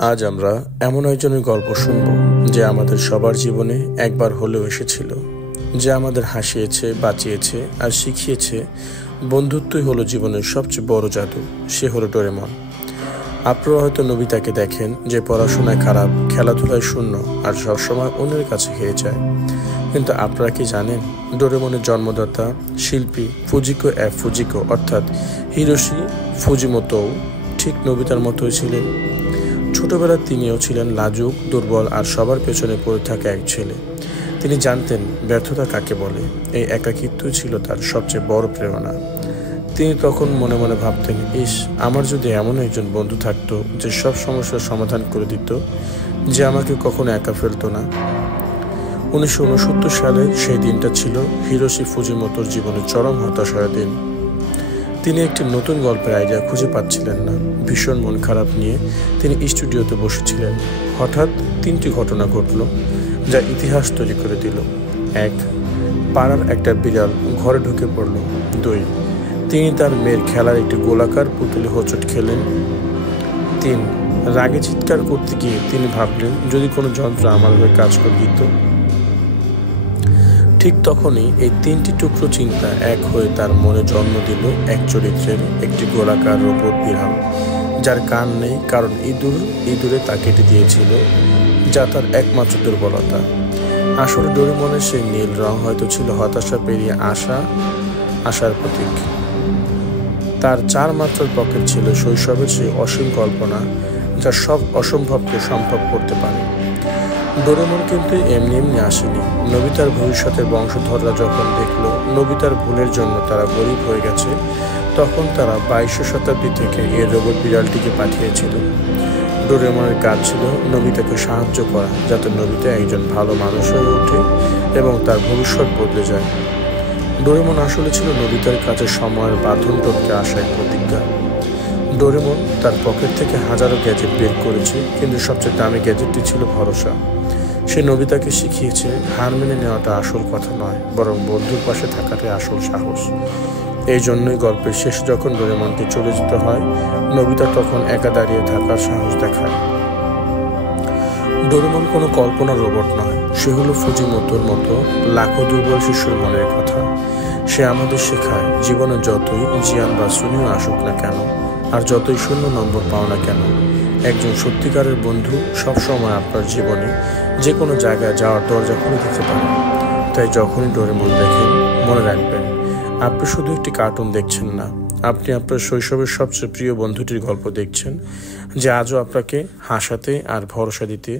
আজ আমরা এমন একজনের গল্প শুনব যে আমাদের সবার জীবনে একবার হলেও এসেছিল, যে আমাদের হাসিয়েছে, বাঁচিয়েছে আর শিখিয়েছে বন্ধুত্বই হলো জীবনের সবচেয়ে বড় জাদু। সে হলো ডোরেমন। আপনারা হয়তো নোবিতাকে দেখেন, যে পড়াশোনায় খারাপ, খেলাধুলায় শূন্য আর সবসময় অন্যের কাছে হেরে যায়। কিন্তু আপনারা কি জানেন, ডোরেমনের জন্মদাতা শিল্পী ফুজিকো অর্থাৎ হিরোশি ফুজিমোতোও ঠিক নোবিতার মতোই ছিলেন। ছোটবেলায় তিনিও ছিলেন লাজুক, দুর্বল আর সবার পেছনে পড়ে থাকা এক ছেলে। তিনি জানতেন ব্যর্থতা কাকে বলে। এই একাকিত্বই ছিল তার সবচেয়ে বড় প্রেরণা। তিনি তখন মনে মনে ভাবতেন, ইস, আমার যদি এমন একজন বন্ধু থাকতো যে সব সমস্যার সমাধান করে দিত, যে আমাকে কখনো একা ফেলতো না। 1969 সালে সেই দিনটা ছিল হিরোশি ফুজিমোতোর জীবনের চরম হতাশার দিন। তিনি একটি নতুন গল্পের আইডিয়া খুঁজে পাচ্ছিলেন না। ভীষণ মন খারাপ নিয়ে তিনি স্টুডিওতে বসেছিলেন। হঠাৎ তিনটি ঘটনা ঘটল যা ইতিহাস তৈরি করে দিল। 1. পাড়ার একটা বিড়াল ঘরে ঢুকে পড়ল। 2. তিনি তার মেয়ের খেলার একটি গোলাকার পুতুলে হোঁচট খেলেন। 3. রাগে চিৎকার করতে গিয়ে তিনি ভাবলেন, যদি কোনো যন্ত্র আমার হয়ে কাজ করে দিত। ঠিক তখনই এই তিনটি টুকরো চিন্তা এক হয়ে তার মনে জন্ম দিল এক চরিত্রের, একটি গোলাকার রোবট বিড়াল যার কান নেই, কারণ ইঁদুরে তা কেটে দিয়েছিল, যা তার একমাত্র দুর্বলতা। আসলে ডোরেমনের সেই নীল রং হয়তো ছিল হতাশা পেরিয়ে আশার প্রতীক। তার 4 মাত্রার পকেট ছিল শৈশবের সেই অসীম কল্পনা, যা সব অসম্ভবকে সম্ভব করতে পারে। ডোরেমন কিন্তু এমনি আসেনি। নোবিতার ভবিষ্যতের বংশধররা যখন দেখল নোবিতার ভুলের জন্য তারা গরিব হয়ে গেছে, তখন তারা 22 শতাব্দী থেকে এই রোবট বিড়ালটিকে পাঠিয়েছিল। ডোরেমনের কাজ ছিল নোবিতাকে সাহায্য করা, যাতে নোবিতা একজন ভালো মানুষ হয়ে ওঠে এবং তার ভবিষ্যৎ বদলে যায়। ডোরেমন আসলে ছিল নোবিতার কাছে সময়ের বাঁধন টপকে আসা এক প্রতিজ্ঞা। ডোরেমন তার পকেট থেকে হাজারো গ্যাজেট বের করেছে, কিন্তু সবচেয়ে দামি গ্যাজেটটি ছিল ভরসা। সে নোবিতাকে শিখিয়েছে হার মেনে নেওয়াটা আসল কথা নয়, বরং বন্ধুর পাশে থাকাটাই আসল সাহস। এই জন্যই গল্পের শেষ যখন ডোরেমনকে চলে যেতে হয়, নোবিতা তখন একা দাঁড়িয়ে থাকার সাহস দেখায়। ডোরেমন কোনো কল্পনার রোবট নয়, সে হলো ফুজিমোতোর মতো লাখো দুর্বল শিশুর মনের কথা। সে আমাদের শেখায়, জীবনে যতই জিয়ান বা সুনিও আসুক না কেন, আর যতই 0 নম্বর পাও না কেন, একজন সত্যিকারের বন্ধু সবসময় আপনার জীবনে যে কোনো জায়গায় যাওয়ার দরজা খুলে দিতে পারে। তাই যখনই ডোরেমন দেখেন, মনে রাখবেন, আপনি শুধু একটি কার্টুন দেখছেন না, আপনি আপনার শৈশবের সবচেয়ে প্রিয় বন্ধুটির গল্প দেখছেন, যে আজও আপনাকে হাসাতে আর ভরসা দিতে